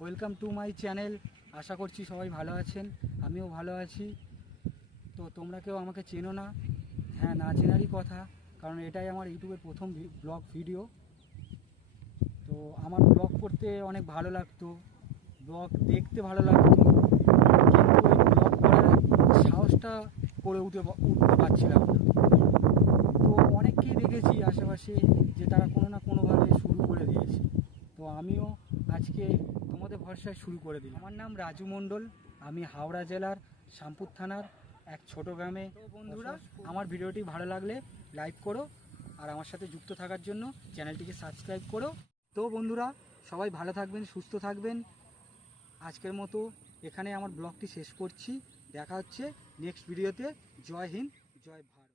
Welcome to my channel. আশা করছি সবাই ভালো আছেন, আমিও ভালো আছি। তো তোমরা কেউ আমাকে চেনো না? হ্যাঁ, না চেনারই কথা, কারণ এটাই আমার ইউটিউবের প্রথম ব্লগ ভিডিও। তো আমার ব্লগ করতে অনেক ভালো লাগতো, ব্লগ দেখতে ভালো লাগতো, কিন্তু ওই ব্লগ করার সাহসটা করে উঠতে পারছিলাম না। তো অনেককেই দেখেছি আশেপাশে যে তারা কোনো না কোনোভাবে শুরু করে দিয়েছে। তো আমিও আজকে তোমাদের ভরসায় শুরু করে দিলাম। আমার নাম রাজু মণ্ডল, আমি হাওড়া জেলার শামপুর থানার এক ছোট গ্রামে। তো বন্ধুরা, আমার ভিডিওটি ভালো লাগলে লাইক করো, আর আমার সাথে যুক্ত থাকার জন্য চ্যানেলটিকে সাবস্ক্রাইব করো। তো বন্ধুরা, সবাই ভালো থাকবেন, সুস্থ থাকবেন। আজকের মতো এখানে আমার ব্লগটি শেষ করছি। দেখা হচ্ছে নেক্সট ভিডিওতে। জয় হিন্দ, জয় ভারত।